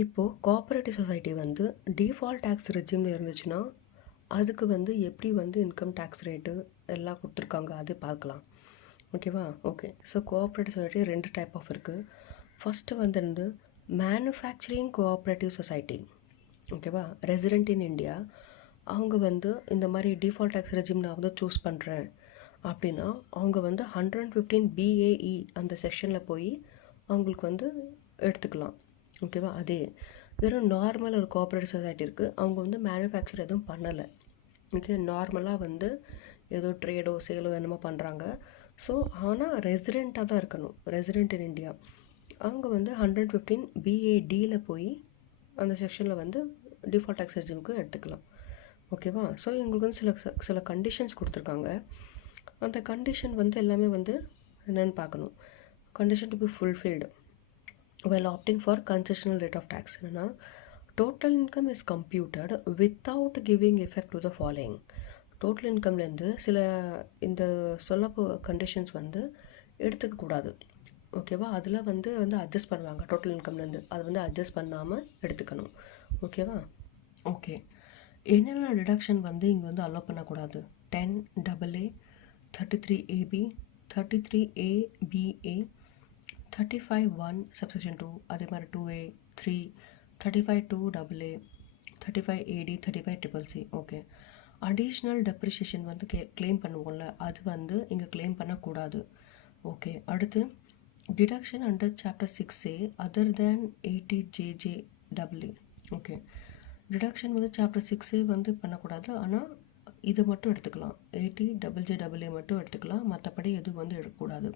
இப்போது cooperative society வந்து default tax ரெஜிமில் இருந்துச்சுன்னா அதுக்கு வந்து எப்படி வந்து இன்கம் டேக்ஸ் ரேட்டு எல்லாம் கொடுத்துருக்காங்க அது பார்க்கலாம். ஓகேவா ஓகே ஸோ கோஆப்ரேட்டிவ் சொசைட்டி ரெண்டு டைப் ஆஃப் இருக்குது ஃபஸ்ட்டு வந்து இருந்து மேனுஃபேக்சரிங் கோஆப்ரேட்டிவ் சொசைட்டி ஓகேவா ரெசிடென்ட் இன் இந்தியா அவங்க வந்து இந்த மாதிரி டிஃபால்ட் டேக்ஸ் ரெஜிம் நான் வந்து சூஸ் பண்ணுறேன் அப்படின்னா அவங்க வந்து ஹண்ட்ரட் அண்ட் ஃபிஃப்டீன் பிஏஇ அந்த செஷனில் போய் அவங்களுக்கு வந்து எடுத்துக்கலாம். ஓகேவா? அதே வெறும் நார்மல் ஒரு கோஆப்ரேட்டிவ் சொசைட்டி இருக்குது அவங்க வந்து மேனுஃபேக்சர் எதுவும் பண்ணலை. ஓகே நார்மலாக வந்து ஏதோ ட்ரேடோ சேலோ என்னமோ பண்ணுறாங்க ஸோ ஆனால் ரெசிடெண்ட்டாக தான் இருக்கணும். ரெசிடெண்ட் இன் இண்டியா அவங்க வந்து ஹண்ட்ரட் ஃபிஃப்டீன் பிஏடியில் போய் அந்த செக்ஷனில் வந்து டிஃபால்ட் டேக்ஸ் ரெஜிமுக்கு எடுத்துக்கலாம். ஓகேவா? ஸோ எங்களுக்கு வந்து சில சில கண்டிஷன்ஸ் கொடுத்துருக்காங்க. அந்த கண்டிஷன் வந்து எல்லாமே வந்து என்னென்னு பார்க்கணும். Condition to be fulfilled well opting for concessional rate of tax என்னென்னா total income is computed without giving effect to the following total இன்கம்லேருந்து சில இந்த சொல்லப்போ கண்டிஷன்ஸ் வந்து எடுத்துக்கக்கூடாது ஓகேவா அதில் வந்து வந்து அட்ஜஸ்ட் பண்ணுவாங்க டோட்டல் இன்கம்லேருந்து அதை வந்து அட்ஜஸ்ட் பண்ணாமல் எடுத்துக்கணும். ஓகேவா ஓகே என்னென்ன டிடக்ஷன் வந்து இங்கே வந்து அலோவ் பண்ணக்கூடாது? Ten double A thirty three AB thirty three ABA thirty five one subsection two அதே மாதிரி two A three thirty five two double A thirty five AD thirty five triple C okay additional depreciation வந்து கே claim பண்ணுவோம்ல அது வந்து இங்கே claim பண்ணக்கூடாது okay அடுத்து deduction under chapter six A other than eighty JJ W okay deduction வந்து chapter சிக்ஸே வந்து பண்ணக்கூடாது ஆனால் இதை மட்டும் எடுத்துக்கலாம். எயிட்டி டபுள் ஜே டபுள்ஏ மட்டும் எடுத்துக்கலாம் மற்றபடி எதுவும் வந்து எடுக்கக்கூடாது.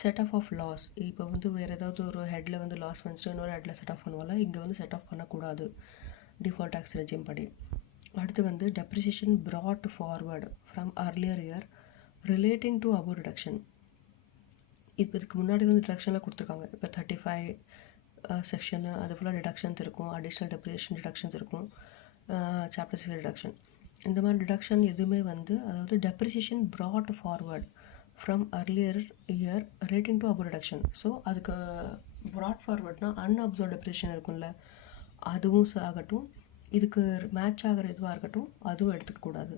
செட் ஆஃப் ஆஃப் லாஸ் இப்போ வந்து வேறு ஏதாவது ஒரு ஹெட்டில் வந்து லாஸ் வந்துட்டு இன்னொரு ஹெட்டில் செட் ஆஃப் பண்ணுவாங்க இங்கே வந்து செட் ஆஃப் பண்ணக்கூடாது. டிஃபால்ட் டேக்ஸ் ரெஜிம் படி. அடுத்து வந்து depreciation brought forward from earlier year relating to above reduction இப்போ இதுக்கு முன்னாடி வந்து டிடக்ஷன்லாம் கொடுத்துருக்காங்க. இப்போ தேர்ட்டி ஃபைவ் செக்ஷனு அது ஃபுல்லாக டிடக்ஷன்ஸ் இருக்கும். அடிஷ்னல் டெப்ரிசியேஷன் டிடக்ஷன்ஸ் இருக்கும். சாப்டர் சிக்ஸ் டிடக்ஷன் இந்த மாதிரி டிடக்ஷன் எதுவுமே வந்து அதாவது depreciation brought forward from earlier year relating to above reduction so அதுக்கு ப்ராட் ஃபார்வர்ட்னா அன்அப்சர்வ் டெப்ரிசியேஷன் இருக்கும்ல அதுவும் ஆகட்டும் இதுக்கு மேட்ச் ஆகிற இதுவாக இருக்கட்டும் அதுவும் எடுத்துக்கக்கூடாது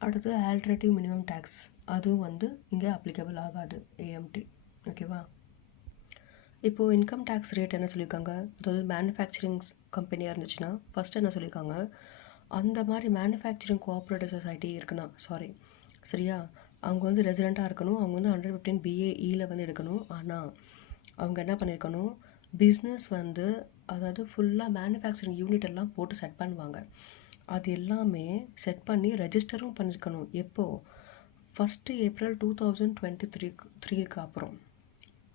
அடுத்து ஆல்டர்னேட்டிவ் மினிமம் டேக்ஸ் அதுவும் வந்து இங்கே அப்ளிகபிள் ஆகாது ஏஎம்டி ஓகேவா இப்போது இன்கம் டேக்ஸ் ரேட் என்ன சொல்லியிருக்காங்க அதாவது மேனுஃபேக்சரிங் கம்பெனியாக இருந்துச்சுன்னா ஃபஸ்ட்டு என்ன சொல்லியிருக்காங்க அந்த மாதிரி மேனுஃபேக்சரிங் கோஆப்ரேட்டிவ் சொசைட்டி இருக்குன்னா சாரி சரியா? அவங்க வந்து ரெசிடெண்ட்டாக இருக்கணும். அவங்க வந்து ஹண்ட்ரட் ஃபிஃப்டீன் பிஏஇயில் வந்து எடுக்கணும். ஆனால் அவங்க என்ன பண்ணியிருக்கணும் பிஸ்னஸ் வந்து அதாவது ஃபுல்லாக மேனுஃபேக்சரிங் யூனிட் எல்லாம் போட்டு செட் பண்ணுவாங்க. அது எல்லாமே செட் பண்ணி ரெஜிஸ்டரும் பண்ணியிருக்கணும் எப்போது first April two thousand twenty three த்ரீக்கு அப்புறம்.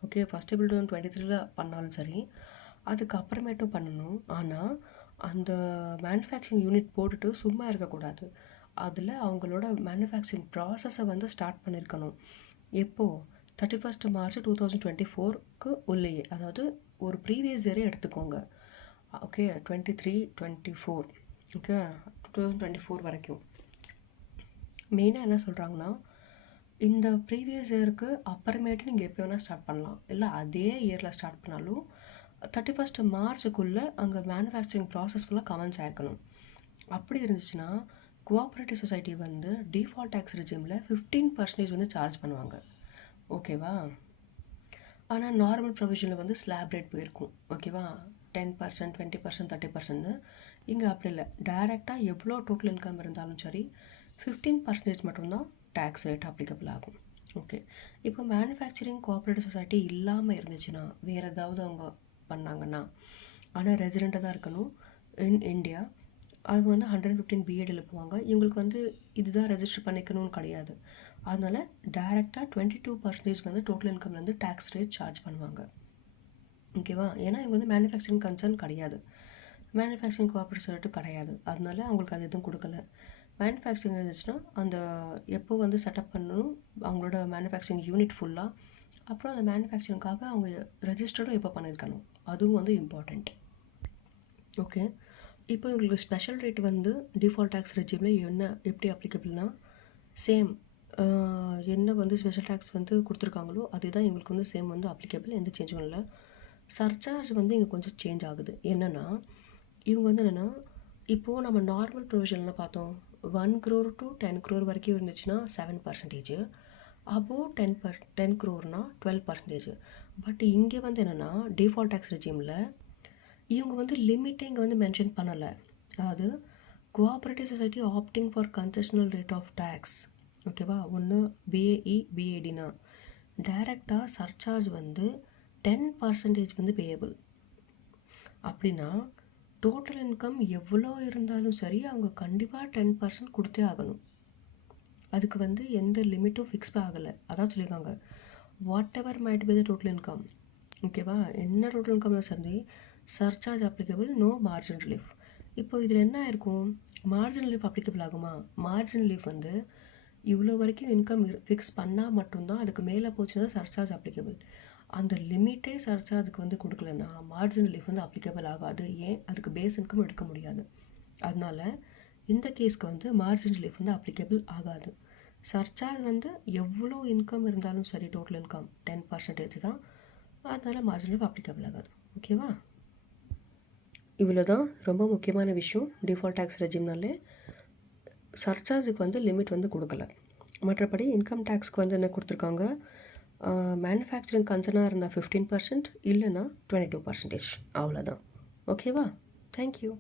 Okay first April two thousand twenty த்ரீல பண்ணாலும் சரி. அதுக்கப்புறமேட்டும் பண்ணணும். ஆனால் அந்த மேனுஃபேக்சரிங் யூனிட் போட்டுட்டு சும்மா இருக்கக்கூடாது. அதில் அவங்களோட மேனுஃபேக்சரிங் ப்ராசஸை வந்து ஸ்டார்ட் பண்ணியிருக்கணும் எப்போது thirty first March two thousand twenty ஃபோருக்கு உள்ளேயே. அதாவது ஒரு ப்ரீவியஸ் இயரே எடுத்துக்கோங்க. Okay twenty three twenty four okay two thousand twenty four வரைக்கும் மெயினாக என்ன சொல்கிறாங்கன்னா இந்த ப்ரீவியஸ் இயருக்கு அப்புறமேட்டு நீங்கள் எப்போ வேணால் ஸ்டார்ட் பண்ணலாம். இல்லை அதே இயரில் ஸ்டார்ட் பண்ணாலும் தேர்ட்டி ஃபஸ்ட்டு மார்ச்சுக்குள்ளே அங்கே மேனுஃபேக்சரிங் ப்ராசஸ் ஃபுல்லாக கமெண்ட்ஸ் ஆயிருக்கணும். அப்படி இருந்துச்சுன்னா கோஆப்ரேட்டிவ் சொசைட்டி வந்து டிஃபால்ட் டேக்ஸ் ரெஜிமில் ஃபிஃப்டீன் பர்சன்டேஜ் வந்து சார்ஜ் பண்ணுவாங்க. ஓகேவா ஆனால் நார்மல் ப்ரொவிஷனில் வந்து ஸ்லாப் ரேட் போயிருக்கும். ஓகேவா ten percent twenty percent thirty பர்சன்ட்னு இங்கே அப்படி இல்லை. டைரெக்டாக எவ்வளோ டோட்டல் இன்கம் இருந்தாலும் சரி ஃபிஃப்டீன் பர்சன்டேஜ் மட்டும்தான் டேக்ஸ் ரேட் அப்ளிகபிள் ஆகும். ஓகே இப்போ மேனுஃபேக்சரிங் கோஆப்ரேட்டிவ் சொசைட்டி இல்லாமல் இருந்துச்சுன்னா வேறு ஏதாவது அவங்க பண்ணாங்கன்னா ஆனால் ரெசிடெண்ட்டாக தான் இருக்கணும். இன் இந்தியா அவங்க வந்து ஹண்ட்ரட் ஃபிஃப்டீன் பிஎட் எழுப்புவாங்க இவங்களுக்கு வந்து இதுதான் ரெஜிஸ்டர் பண்ணிக்கணும்னு கிடையாது. அதனால டைரெக்டாக டுவெண்ட்டி டூ பர்சன்டேஜ் வந்து டோட்டல் இன்கம்லேருந்து டேக்ஸ் ரேட் சார்ஜ் பண்ணுவாங்க. ஓகேவா ஏன்னா இவங்க வந்து மேனுஃபேக்சரிங் கன்சர்ன் கிடையாது. மேனுஃபேக்சரிங் கோஆப்ரேட்டிவ் கிடையாது. அதனால அவங்களுக்கு அது எதுவும் கொடுக்கல. மேனுஃபேக்சரிங் இருந்துச்சுன்னா அந்த எப்போ வந்து செட்டப் பண்ணணும் அவங்களோட மேனுஃபேக்சரிங் யூனிட் ஃபுல்லாக அப்புறம் அந்த மேனுஃபேக்சரிங்காக அவங்க ரெஜிஸ்டரும் எப்போ பண்ணியிருக்கணும்? அதுவும் வந்து இம்பார்ட்டண்ட் ஓகே இப்போ உங்களுக்கு ஸ்பெஷல் ரேட் வந்து டிஃபால்ட் டேக்ஸ் ரெஜிமில் என்ன எப்படி அப்ளிகபிள்னா சேம் என்ன வந்து ஸ்பெஷல் டேக்ஸ் வந்து கொடுத்துருக்காங்களோ அதுதான் எங்களுக்கு வந்து சேம் வந்து அப்ளிகபிள் எந்த சேஞ்சும் இல்லை. சர்சார்ஜ் வந்து இங்கே கொஞ்சம் சேஞ்ச் ஆகுது. என்னென்னா இவங்க வந்து என்னென்னா இப்போது நம்ம நார்மல் ப்ரொவிஷனில் பார்த்தோம் one crore to ten crore வரைக்கும் இருந்துச்சுன்னா seven percentage above ten per ten க்ரோர்னா twelve percentage but இங்கே வந்து என்னென்னா டிஃபால்ட் டேக்ஸ் ரெஜிமில் இவங்க வந்து லிமிட்டை இங்கே வந்து மென்ஷன் பண்ணலை. அதாவது cooperative society opting for concessional rate of tax ஓகேவா ஒன்று பிஏஇ பிஏடினா டைரெக்டாக சர்சார்ஜ் வந்து டென் பர்சன்டேஜ் வந்து பேயபிள் அப்படின்னா டோட்டல் இன்கம் எவ்வளோ இருந்தாலும் சரி அவங்க கண்டிப்பாக டென் பர்சன்ட் கொடுத்தே ஆகணும். அதுக்கு வந்து எந்த லிமிட்டும் ஃபிக்ஸ் ஆகலை. அதான் சொல்லியிருக்காங்க. Whatever might be the total income ஓகேவா என்ன டோட்டல் இன்கம்ல சரி surcharge applicable no margin relief இப்போ இதில் என்ன இருக்கும் மார்ஜின் ரிலீஃப் அப்ளிகபிள் ஆகுமா? மார்ஜின் ரிலீஃப் வந்து இவ்வளோ வரைக்கும் இன்கம் ஃபிக்ஸ் பண்ணால் மட்டும்தான் அதுக்கு மேலே போச்சுன்னா சர்சார்ஜ் அப்ளிகபிள் அந்த லிமிட்டே சர்சார்ஜுக்கு வந்து கொடுக்கலன்னா மார்ஜின் ரிலீஃப் வந்து அப்ளிகபிள் ஆகாது. ஏன்? அதுக்கு பேஸ் இன்கம் எடுக்க முடியாது. அதனால இந்த கேஸ்க்கு வந்து மார்ஜின் ரிலீஃப் வந்து அப்ளிகபிள் ஆகாது. சர்சார்ஜ் வந்து எவ்வளோ இன்கம் இருந்தாலும் சரி டோட்டல் இன்கம் டென் பர்சன்டேஜ் தான். அதனால் மார்ஜின் ரிலீஃப் அப்ளிகபிள் ஆகாது. ஓகேவா இவ்வளோ தான் ரொம்ப முக்கியமான விஷயம் டிஃபால்ட் டேக்ஸ் ரெஜிம்னாலே சர்சார்ஜுக்கு வந்து லிமிட் வந்து கொடுக்கல. மற்றபடி இன்கம் டேக்ஸ்க்கு வந்து என்ன கொடுத்துருக்காங்க? மேனுஃபேக்சரிங் கன்சர்னாக இருந்தால் ஃபிஃப்டீன் பர்சன்ட் இல்லைன்னா டுவெண்ட்டி டூ பர்சன்டேஜ் அவ்வளோதான் ஓகேவா தேங்க்யூ